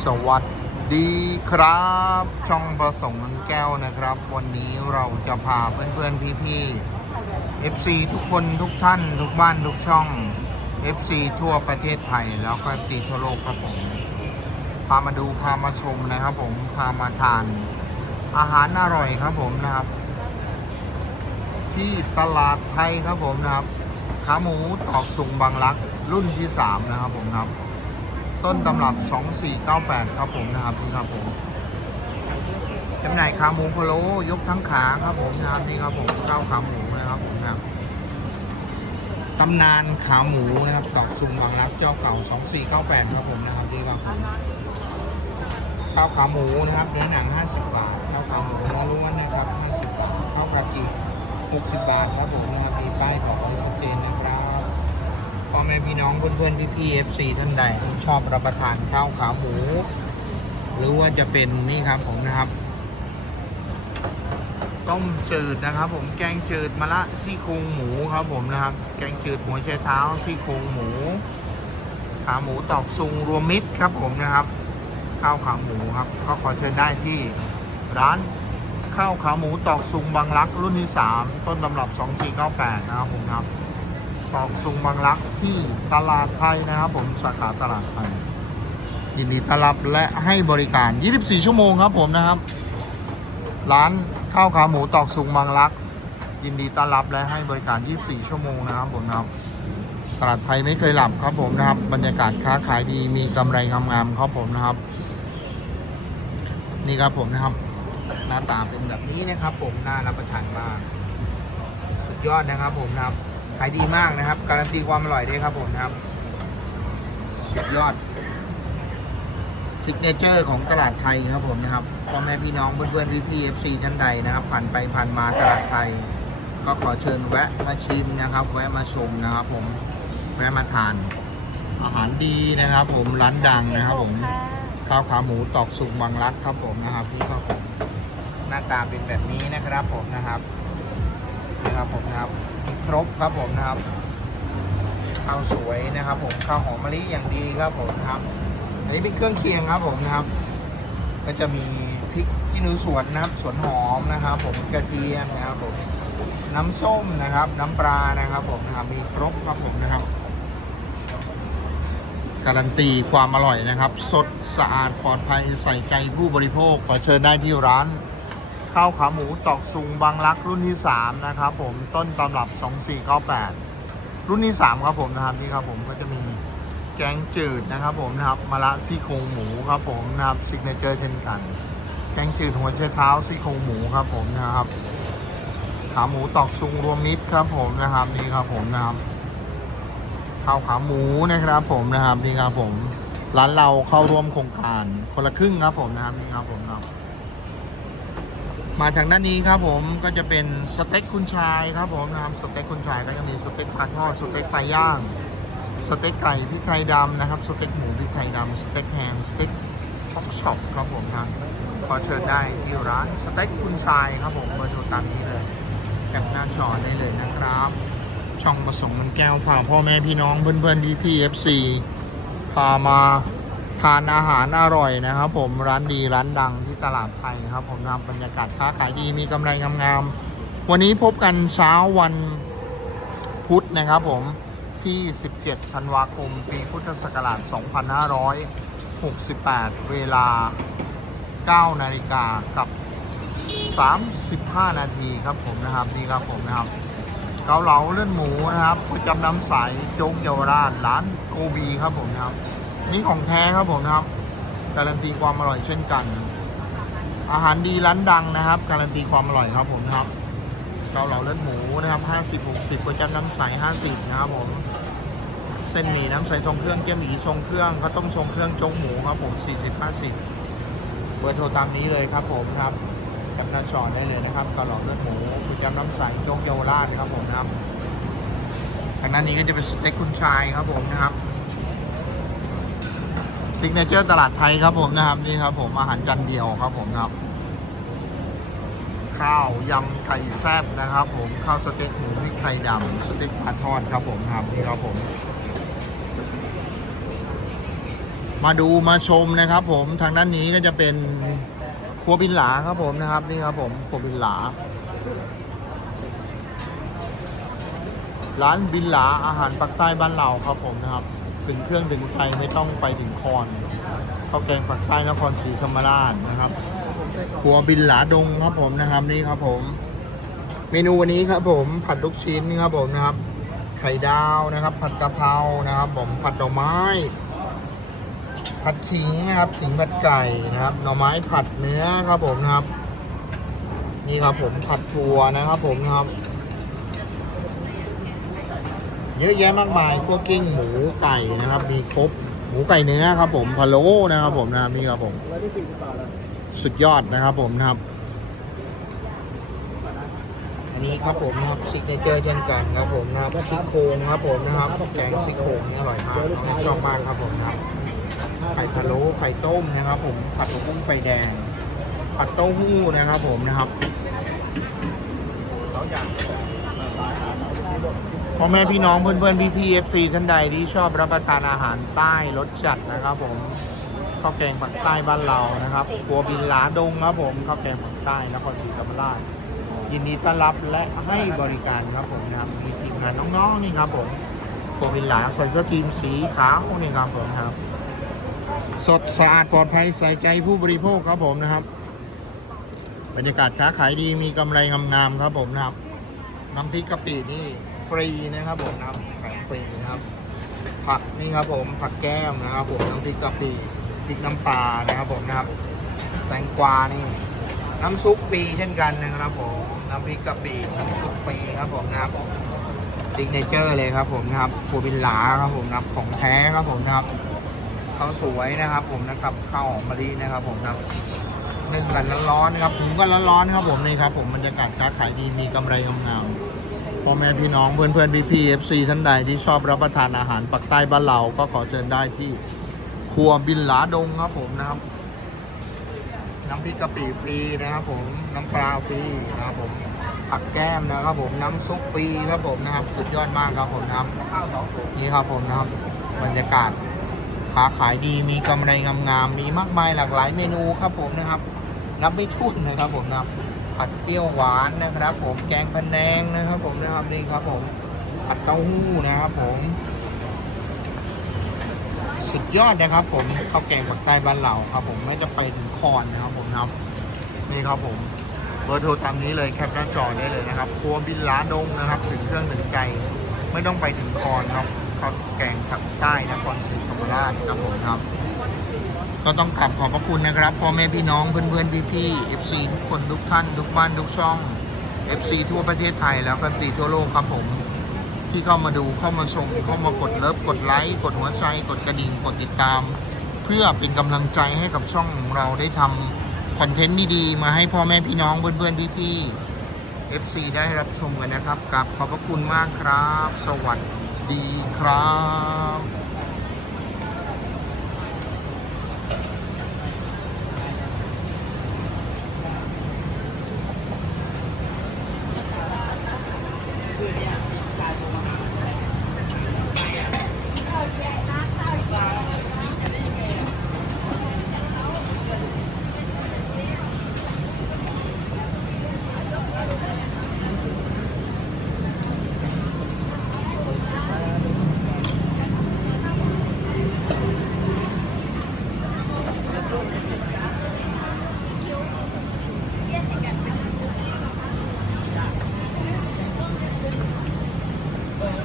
สวัสดีครับ ช่องประสงค์เงินแก้วนะครับ วันนี้เราจะพาเพื่อนๆพี่ๆ FC ทุกคนทุกท่าน ทุกบ้านทุกช่อง FC ทั่วประเทศไทย แล้วก็ FC ทั่วโลกครับผม พามาดูพามาชมนะครับผม พามาทาน อาหารอร่อยครับผมนะครับ ที่ตลาดไทยครับผมนะครับ ขาหมูตอกสุงบางรักรุ่นที่ 3 นะครับผมนะครับ ต้นตำรับ 2498 ครับผมนะครับนี่ครับผมจำหน่ายขาหมูพะโล้ยกทั้งขาครับผมนะครับนี่ครับผมข้าวขาหมูนะครับผมนะครับตำนานขาหมูนะครับตอกสุงบางรักเจ้าเก่า 2498 ครับผมนะครับนี่ครับผมข้าวขาหมูนะครับเนื้อหนัง 50 บาทข้าวขาหมูล้อล้วนนะครับ 50 บาทข้าวกระจิ60 บาทครับผมนะครับมีป้ายของชัดเจนนะครับ แม่พี่น้องเพื่อนๆที่พี่เอฟซีท่านใดชอบรับประทานข้าวขาหมู หรือว่าจะเป็นนี่ครับผมนะครับ ต้มจืดนะครับ ผมแกงจืดมะละซี่โครงหมูครับผมนะครับ แกงจืดหัวไชเท้าซี่โครงหมู ขาหมูตอกซุงรวมมิตรครับผมนะครับ ข้าวขาหมูครับก็ขอเชิญได้ที่ร้านข้าวขาหมูตอกซุงบางรักรุ่นที่ 3 ต้นตำรับ 2498 นะครับผมครับ ตอกซุงบางรักที่ตลาดไทยนะครับ ผมสาขาตลาดไทยยินดีต้อนรับและให้บริการ 24 ชั่วโมงครับผมนะครับ ร้านข้าวขาหมูตอกซุงบางรัก ยินดีต้อนรับและให้บริการ 24 ชั่วโมงนะครับผมนะครับตลาดไทยไม่เคยหลับครับผมนะครับ บรรยากาศค้าขายดีมีกำไรงามๆครับผมนะครับ นี่ครับผมนะครับ หน้าตาเป็นแบบนี้นะครับ ผมน่ารับประทานมากสุดยอดนะครับผมนะครับ ขายดีมากนะครับ การันตีความอร่อยด้วยครับผมนะครับ สุดยอดซิกเนเจอร์ของตลาดไทยครับผมนะครับพ่อแม่พี่น้องเพื่อนๆพี่พี่เอฟซีท่านใดนะครับ ผ่านไปผ่านมาตลาดไทย ก็ขอเชิญแวะมาชิมนะครับ แวะมาชมนะครับ ผมแวะมาทาน อาหารดีนะครับ ผมร้านดังนะครับ ผมข้าวขาหมูตอกสุกบางรักครับผมนะครับพี่ครับผมหน้าตาเป็นแบบนี้นะครับผมนะครับนี่ครับผมนะครับมี ครบครับผมนะครับข้าวสวยนะครับ ผมข้าวหอมมะลิอย่างดีครับผมนะครับ อันนี้เป็นเครื่องเคียงครับผมนะครับ ก็จะมีพริกขี้หนูสวนนะครับสวนหอมนะครับ ผมกระเทียมนะครับผมน้ำส้มนะครับ น้ำปลานะครับผมนะครับมีครบครับผมนะครับการันตีความอร่อยนะครับ สดสะอาดปลอดภัยใส่ใจผู้บริโภคขอเชิญได้ที่ร้าน ข้าวขาหมูตอกซุงบางรักรุ่นที่ 3 นะครับผมต้นตำรับ 2498 รุ่นที่ 3 ครับผมนะครับนี่ครับผมก็จะมีแกงจืดนะครับผมนะครับมะระซี่โครงหมูครับผมนะครับซิกเนเจอร์เช่นกัน แกงจืดหัวไชเท้าซี่โครงหมูครับผมนะครับ ขาหมูตอกซุงรวมมิตรครับผมนะครับนี่ครับผมนะครับข้าวขาหมูนะครับผมนะครับนี่ครับผมร้านเราเข้าร่วมโครงการคนละครึ่งครับผมนะครับนี่ครับผมนะครับ มาทางด้านนี้ครับผมก็จะเป็นสเต็กคุณชายครับผมนะครับสเต็กคุณชายก็จะมีสเต็กปลาทอดสเต็กปลาย่าง สเต็กไก่พริกไทยดำนะครับ สเต็กหมูพริกไทยดำสเต็กแฮมสเต็กท็อกช็อปครับผมนะขอเชิญได้ที่ร้านสเต็กคุณชายครับผมเบอร์โทรตามนี้เลยแคปหน้าจอได้เลยนะครับ ช่องประสงค์เงินแก้วพาพ่อแม่พี่น้องเพื่อนๆที่พี่เอฟซีพามา ทานอาหารอร่อยนะครับ ผมร้านดีร้านดังที่ตลาดไทยครับ ผมทำบรรยากาศค้าขายดีมีกำไรงามๆวันนี้พบกันเช้าวันพุธนะครับ ผมที่ 17 ธันวาคม ปีพุทธศักราช 2568 เวลา 9 นาฬิกากับ 35 นาทีครับผมนะครับนี่ครับผมนะครับเกาเหลาเลือดหมูนะครับประจำน้ำใสโจ๊กเยาวราชร้านโกบีครับผมนะครับ นี่ของแท้ครับผมนะครับ การันตีความอร่อยเช่นกัน อาหารดีร้านดังนะครับ การันตีความอร่อยครับผมนะครับเกาเหลาเลือดหมูนะครับ50 60ประจำน้ำใส50นะครับผม เส้นหมี่น้ำใสทรงเครื่องเกี๊ยวหมี่ทรงเครื่องข้าวต้มทรงเครื่องโจ๊กหมูครับผม40 50เบอร์โทรตามนี้เลยครับผมครับจำหน้าจอได้เลยนะครับเกาเหลาเลือดหมูประจำน้ำใสโจ๊กเยาวราชครับผมนะครับทางด้านนี้ก็จะเป็นสเต็กคุณชายครับผมนะครับ ซิกเนเจอร์ตลาดไทยครับผมนะครับนี่ครับผมอาหารจานเดียวครับผมครับ ข้าวยำไก่แซ่บนะครับ ผมข้าวสเต็กหมูพริกไทยดำสเต็กปลาทอดครับผมครับนี่ครับผม มาดูมาชมนะครับ ผมทางด้านนี้ก็จะเป็นครัวบินหลาครับผมนะครับนี่ครับผมครัวบินหลา ร้านบินหลาอาหารปักใต้บ้านเราครับผมนะครับ ถึงเครื่องถึงไทยไม่ต้องไปถึงคอนข้าวแกงปักใต้นครศรีธรรมราชนะครับครัวบินหลาดงครับผมนะครับนี่ครับผม เมนูวันนี้ครับผมผัดลูกชิ้นครับผมนะครับ ไข่ดาวนะครับ ผัดกะเพรานะครับ ผมผัดดอกไม้ ผัดขิงนะครับขิงผัดไก่นะครับหน่อไม้ผัดเนื้อครับผมนะครับ นี่ครับผมผัดถั่วนะครับผมนะครับ เยอะแยะมากมายคั่วกิ้งหมูไก่นะครับ มีครบหมูไก่เนื้อครับ ผมพะโล้นะครับผมนะครับนี่ครับผมสุดยอดนะครับผมนะครับ อันนี้ครับผมนะครับซิกเนเจอร์เช่นกันครับผมนะครับซี่โครงครับผมนะครับแกงซี่โครงนี่อร่อยมากน้องชอบมากครับผมนะครับไข่พะโล้ไข่ต้มนะครับ ผมผัดกบุ้งไฟแดงผัดเต้าหู้นะครับผมนะครับ พ่อแม่พี่น้องเพื่อนเพื่อนพี่พีเอฟซีท่านใดที่ชอบรับประทานอาหารใต้รสจัดนะครับ ผมข้าวแกงปักใต้บ้านเรานะครับครัวบินหลาดงครับผมข้าวแกงปักใต้นครศรีธรรมราชยินดีต้อนรับและให้บริการครับผมนะครับมีทีมงานน้องๆนี่ครับผมโควินหลาใส่เสื้อทีมสีขาวนี่ครับผมนะครับ สดสะอาดปลอดภัยใส่ใจผู้บริโภคครับผมนะครับ บรรยากาศค้าขายดีมีกำไรงามๆครับผมนะครับน้ำพริกกะปินี่ รีนะครับผมนะครับขายฟรีนะครับ ผักนี่ครับผมผักแก้มนะครับผมน้ำพริกกะปิพริกน้ำปลานะครับผมนะครับแตงกวานี่น้ำซุปปีเช่นกันนะครับผมน้ำพริกกะปิน้ำซุปปีครับผมนะครับซิกเนเจอร์เลยครับผมนะครับปูบินหลาครับผมนะครับของแท้ครับผมนะครับข้าวสวยนะครับ ผมนะครับข้าวหอมมะลินะครับผมนะครับนึ่งกันร้อนๆนะครับผมก็ร้อนๆครับผมนี่ครับผมบรรยากาศค้าขายดีมีกำไรงาม พ่อแม่พี่น้องเพื่อนเพื่อนพี่พีเอฟซีท่านใดที่ชอบรับประทานอาหารปักใต้บ้านเราก็ขอเชิญได้ที่ครัวบินหลาดงครับผมนะครับ น้ำพริกกะปิฟรีนะครับผมน้ำปลาฟรีนะครับผมผักแก้มนะครับผมน้ำซุปฟรีครับผมนะครับสุดยอดมากครับผมนะครับนี่ครับผมนะครับบรรยากาศค้าขายดีมีกำไรงามๆมีมากมายหลากหลายเมนูครับผมนะครับนับไม่ถ้วนนะครับผมนะครับ ผัดเปรี้ยวหวานนะครับ ผมแกงพะแนงนะครับ ผมนะครับนี่ครับผมผัดเต้าหู้นะครับผม สุดยอดนะครับ ผมข้าวแกงปักใต้บ้านเราครับ ผมไม่จะไปถึงคอนนะครับผมนะครับนี่ครับผมเบอร์โทรตามนี้เลยแคปหน้าจอได้เลยนะครับครัวบินล้านดงนะครับ ถึงเครื่องถึงใจไม่ต้องไปถึงคอนครับข้าวแกงปักใต้นครศรีธรรมราชครับผมครับ ก็ต้องกราบขอบพระคุณนะครับพ่อแม่พี่น้องเพื่อนๆพี่ๆ FC ทุกคนทุกท่านทุกบ้านทุกช่อง FC ทั่วประเทศไทยแล้วก็ตีทั่วโลกครับผม ที่เข้ามาดูเข้ามาชมเข้ามากดเลิฟกดไลค์กดหัวใจกดกระดิ่งกดติดตาม เพื่อเป็นกำลังใจให้กับช่องของเราได้ทำคอนเทนต์ดีๆมาให้พ่อแม่พี่น้องเพื่อนๆพี่ๆ FC ได้รับชมกันนะครับกับขอบพระคุณมากครับ สวัสดีครับ